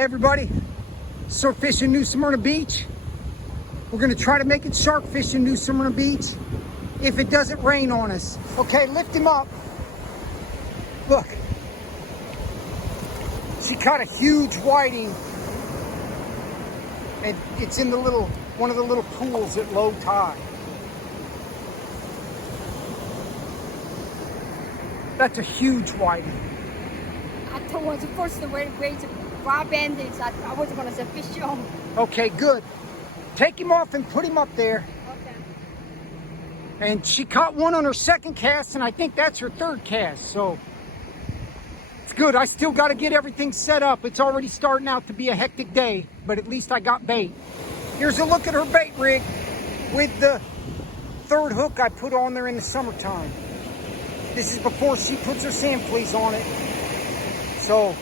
Hey everybody, surf fishing New Smyrna Beach. We're gonna try to make it shark fishing New Smyrna Beach if it doesn't rain on us. Okay, lift him up. Look, she caught a huge whiting, and it's in the one of the little pools at low tide. That's a huge whiting. I was supposed to raise dry bandits. I wasn't going to fish on. Okay, good. Take him off and put him up there. Okay. And she caught one on her second cast, and I think that's her third cast, so it's good. I still got to get everything set up. It's already starting out to be a hectic day, but at least I got bait. Here's a look at her bait rig with the third hook I put on there in the summertime. This is before she puts her sand fleas on it. So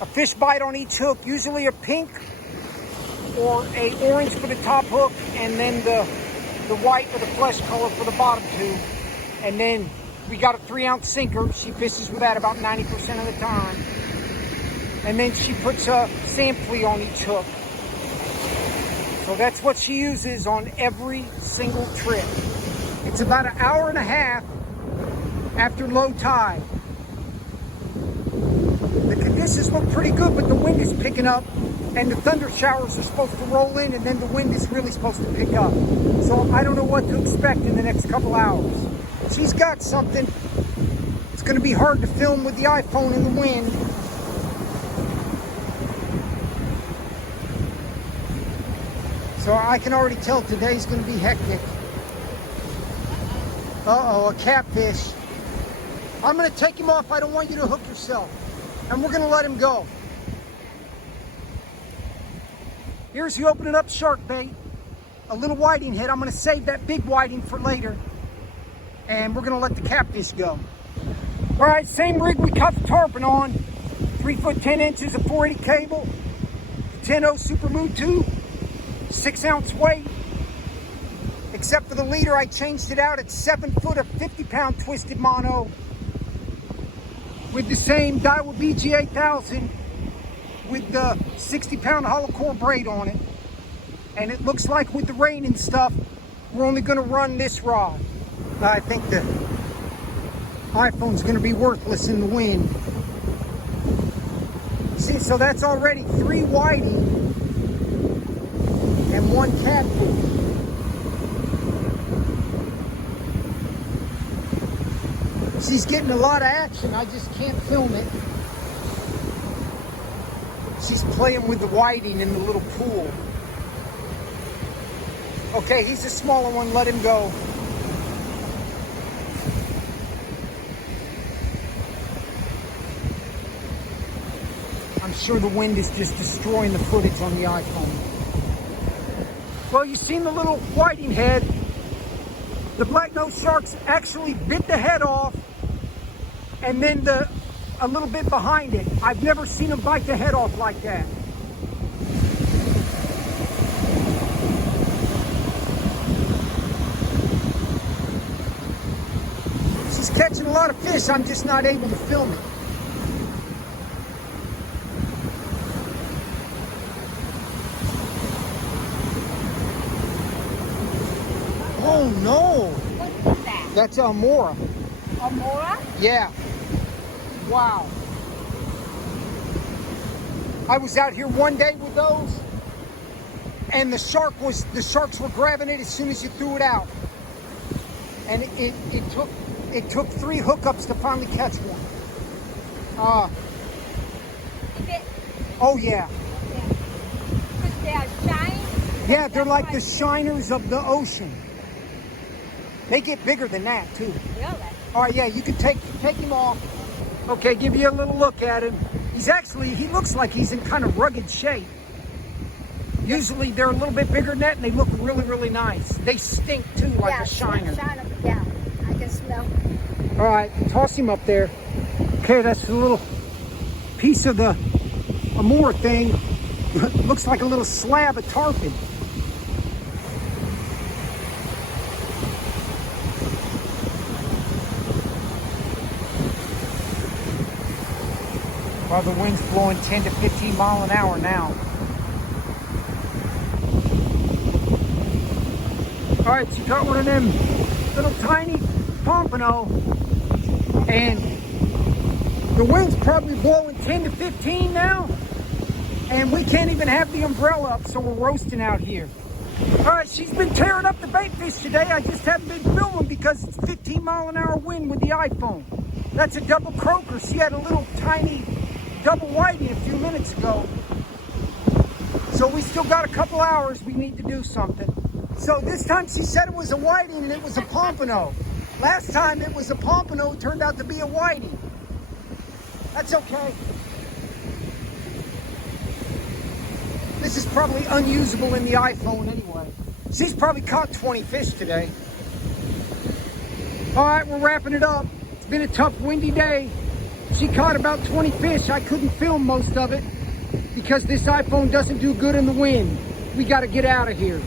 a fish bite on each hook, usually a pink or a orange for the top hook, and then the white or the flesh color for the bottom two. And then we got a 3-ounce sinker. She fishes with that about 90% of the time. And then she puts a sand flea on each hook. So that's what she uses on every single trip. It's about an hour and a half after low tide. The conditions look pretty good, but the wind is picking up, and the thunder showers are supposed to roll in, and then the wind is really supposed to pick up. So I don't know what to expect in the next couple hours. She's got something. It's going to be hard to film with the iPhone in the wind. So I can already tell today's going to be hectic. Uh-oh, a catfish. I'm going to take him off. I don't want you to hook yourself. And we're going to let him go. Here's the opening up shark bait. A little whiting hit. I'm going to save that big whiting for later. And we're going to let the catfish go. All right, same rig we caught the tarpon on. 3 foot 10 inches of 480 cable. 10-0 Super Mood 2. 6-ounce weight. Except for the leader, I changed it out. It's 7 foot of 50-pound twisted mono, with the same Daiwa BG8000 with the 60-pound hollow core braid on it. And it looks like with the rain and stuff, we're only going to run this rod. I think the iPhone's going to be worthless in the wind. See, so that's already 3 whiting and 1 catfish. She's getting a lot of action. I just can't film it. She's playing with the whiting in the little pool. Okay, he's a smaller one. Let him go. I'm sure the wind is just destroying the footage on the iPhone. Well, you've seen the little whiting head. The black-nosed sharks actually bit the head off, and then a little bit behind it. I've never seen them bite the head off like that. She's catching a lot of fish. I'm just not able to film it. Oh no! What is that? That's a Mora. A Mora? Yeah. Wow. I was out here one day with those, and the sharks were grabbing it as soon as you threw it out. And it took 3 hookups to finally catch one. Oh yeah. Because they are shiny? Yeah, they're like the shiners of the ocean. They get bigger than that too. Really? All right, yeah, you can take him off. Okay, give you a little look at him. He looks like he's in kind of rugged shape. Usually they're a little bit bigger than that, and they look really, really nice. They stink too, like a shiner. Yeah, I can smell. All right, toss him up there. Okay, that's a little piece of the Amora thing. Looks like a little slab of tarpon. while the wind's blowing 10 to 15 mile an hour now. All right, she caught one of them little tiny pompano, and the wind's probably blowing 10 to 15 now, and we can't even have the umbrella up, so we're roasting out here. All right, she's been tearing up the bait fish today. I just haven't been filming because it's 15 mile an hour wind with the iPhone. That's a double croaker. She had a little tiny double whiting a few minutes ago. So we still got a couple hours. We need to do something. So this time she said it was a whiting and it was a pompano. Last time it was a pompano, it turned out to be a whiting. That's okay. This is probably unusable in the iPhone anyway. She's probably caught 20 fish today. All right, we're wrapping it up. It's been a tough, windy day. She caught about 20 fish. I couldn't film most of it because this iPhone doesn't do good in the wind. We got to get out of here.